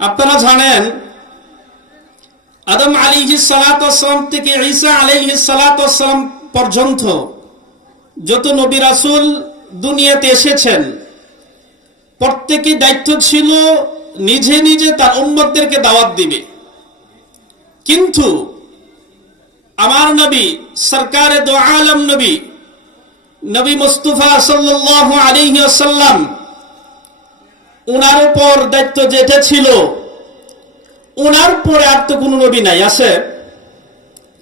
আপনারা জানেন আদম আলাইহিস সালাতু ওয়াস সালাম থেকে ঈসা আলাইহিস সালাতু ওয়াস সালাম পর্যন্ত যত নবী রাসূল দুনিয়াতে এসেছেন প্রত্যেকই দায়িত্ব ছিল নিজে নিজে তার উম্মতদেরকে দাওয়াত দিবে। কিন্তু আমার নবী সরকারে দো আলম নবী নবী মুস্তাফা সাল্লাল্লাহু আলাইহি ওয়াসাল্লাম উনার উপর দায়িত্ব যেটা ছিল, উনার পরে আর তো কোনো নবী নাই, আছে?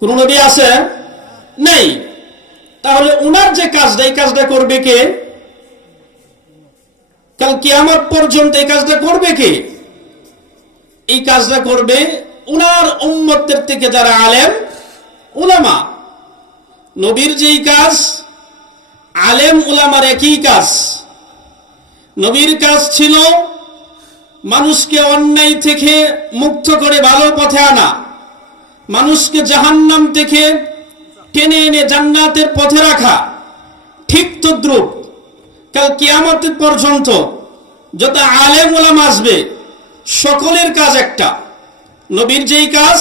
কোন নবী আছে? নেই। তাহলে উনার যে কাজটা, এই কাজটা করবে কে? কাল কিয়ামত পর্যন্ত এই কাজটা করবে কে? এই কাজটা করবে উনার উম্মতদের থেকে যারা আলেম উলামা। নবীর যেই কাজ, আলেম উলামার একই কাজ। নবীর কাজ ছিল মানুষকে অন্যায় থেকে মুক্ত করে ভালো পথে আনা, মানুষকে জাহান্নাম থেকে টেনে এনে জান্নাতের পথে রাখা। ঠিক তদ্রুপ কাল কিয়ামত পর্যন্ত যত আলেম উলামা আসবে সকলের কাজ একটা। নবীর যেই কাজ,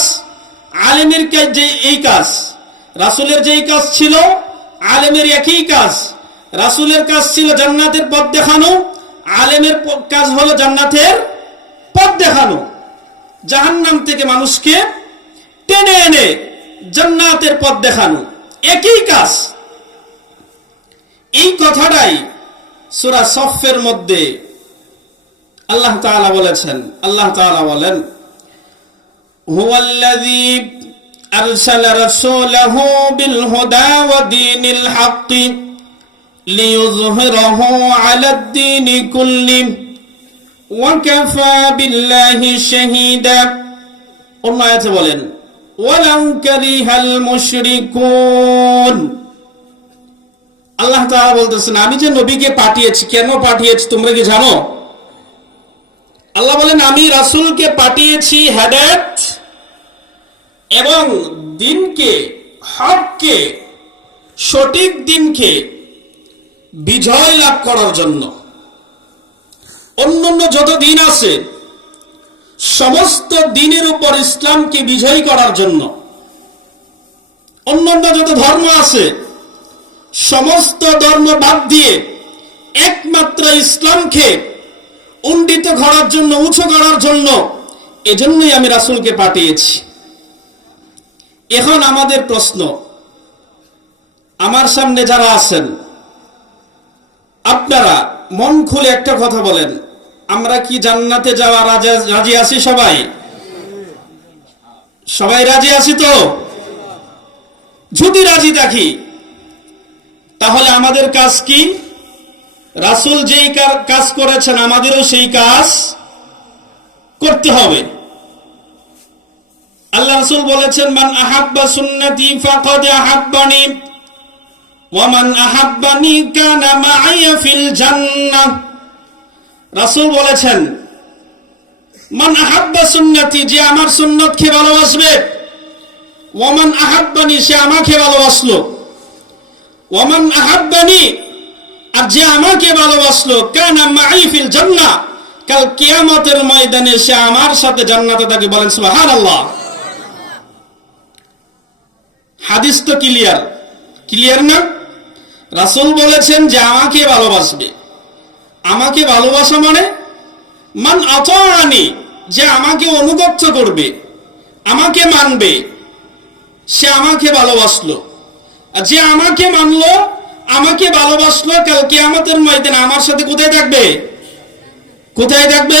আলেমের যে এই কাজ, রাসূলের যেই কাজ ছিল আলেমের একই কাজ। রাসূলের কাজ ছিল জান্নাতের পথ দেখানো, আলেমের কাজ হলো জান্নাতের পথ দেখানো, জাহান্নাম থেকে মানুষকে টেনে এনে জান্নাতের পথ দেখানো, একই কাজ। এই কথাটাই সূরা সফের মধ্যে আল্লাহ তাআলা বলেছেন। আল্লাহ তাআলা বলেন, হুয়াল্লাযী আরসালা রাসূলাহু বিল হুদা ওয়া দীনিল হক লিইয়ুযহিরাহু আলাদ দীনি কুল্লি ওয়া কাফা বিল্লাহি শাহীদা। অন্য আয়াতে বলেন, ওয়ালাউ কারিহাল মুশরিকুন। আল্লাহ তাআলা বলতেছেন, আমি যে নবীকে পাঠিয়েছি, কেন পাঠিয়েছি তোমরা কি জানো? আল্লাহ বলেন, আমি রাসূলকে পাঠিয়েছি হেদায়েত এবং দিনকে, হককে, সঠিক দিনকে বিজয় লাভ করার জন্য। অন্যান্য যত দিন আছে সমস্ত দিনের উপর ইসলামকে বিজয়ী করার জন্য। অন্যান্য যত ধর্ম আছে সমস্ত ধর্ম বাদ দিয়ে একমাত্র ইসলামকে উন্নীত করার জন্য, উঁচু করার জন্য। এজন্যই আমি রাসূলকে পাঠিয়েছি। এখন আমাদের প্রশ্ন, আমার সামনে যারা আছেন আপনারা মন খুলে একটা কথা বলেন, আমরা কি জান্নাতে যাওয়া রাজি আছি? সবাই সবাই রাজি আছি তো? যদি রাজি থাকি তাহলে আমাদের কাজ কি? রাসূল যেই কাজ করেছেন আমাদেরও সেই কাজ করতে হবে। আল্লাহ রাসূল বলেছেন, মান আহাব্বা সুন্নতি ফাকাদ আহাব্বানি ওয়া মান আহাব্বানি কানা মা'আয়া ফিল জান্নাহ। রাসূল বলেছেন, মান আহাব্বা সুন্নতি, যে আমার সুন্নতকে ভালোবাসবে, ওয়া মান আহাব্বানি, সে আমাকে ভালোবাসলো, ওয়া মান আহাব্বানি, আর যে আমাকে ভালোবাসলো, কানা মা'আই ফিল জান্নাহ, কাল কিয়ামতের ময়দানে সে আমার সাথে জান্নাতে থাকবে। বলেন সুবহানাল্লাহ। হাদিস তো ক্লিয়ার, ক্লিয়ার না? রাসূল বলেছেন যে আমাকে ভালোবাসবে। আমাকে ভালোবাসা মানে মান আতাআনি, যে আমাকে অনুগত করবে, আমাকে মানবে, সে আমাকে ভালোবাসলো। আর যে আমাকে মানলো, আমাকে ভালোবাসলো, কাল কিয়ামতের ময়দানে আমার সাথে কোথায় থাকবে? কোথায় থাকবে?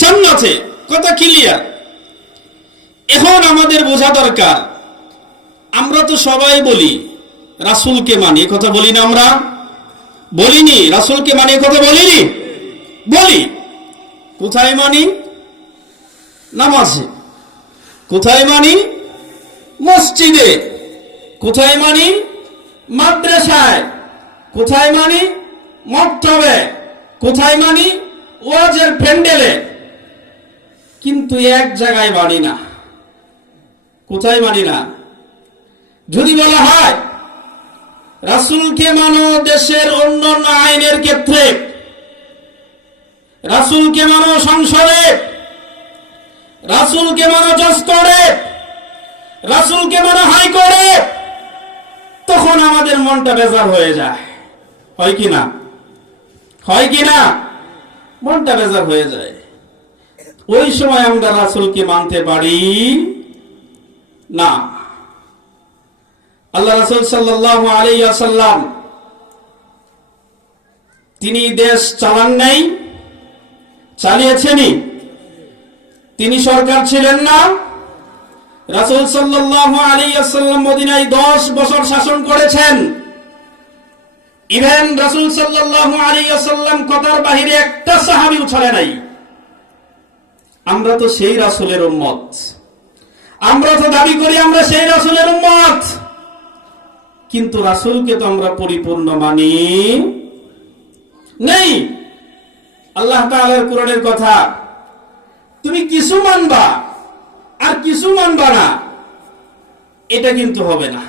জান্নাতে। কথা ক্লিয়ার। এখন আমাদের বোঝা দরকার, আমরা তো সবাই বলি রাসূলকে মানি, কথা বলি না? আমরা বলিনি রাসূলকে মানি, কথা বলিনি? বলি। কোথায় মানি? নামাজে। কোথায় মানি? মসজিদে। কোথায় মানি? মাদ্রাসায়। কোথায় মানি? মক্তবে। কোথায় মানি? ওয়াজের প্যান্ডেলে। কিন্তু এক জায়গায় মানি না। কোথায় মানি না? যদি বলা হয় রাসূলকে মানো দেশের অন্যান্য আইনের ক্ষেত্রে, রাসূলকে মানো সংসদে, রাসূলকে মানো জজ করে, রাসূলকে মানো হাই করে, তখন আমাদের মনটা বেজার হয়ে যায়। হয় কি না? হয় কি না? মনটা বেজার হয়ে যায়। ওই সময় আমরা রাসূলকে মানতে পারি না। আল্লাহ রাসূল সাল্লাল্লাহু আলাইহি ওয়াসাল্লাম তিনি দেশ চালান নাই, চালিয়েছেনই। তিনি সরকার ছিলেন না। রাসূল সাল্লাল্লাহু আলাইহি ওয়াসাল্লাম মদিনায় 10 বছর শাসন করেছেন। ইভেন রাসূল সাল্লাল্লাহু আলাইহি ওয়াসাল্লাম কথার বাহিরে একটা সাহাবী উঠালে নাই। আমরা তো সেই রাসূলের উম্মত, আমরা তো দাবি করি আমরা সেই রাসূলের উম্মত, কিন্তু রাসূলকে তো আমরা পরিপূর্ণ মানি নেই। আল্লাহ তাআলার কোরআনের কথা, তুমি কিছু মানবা আর কিছু মানবা না, এটা কিন্তু হবে না।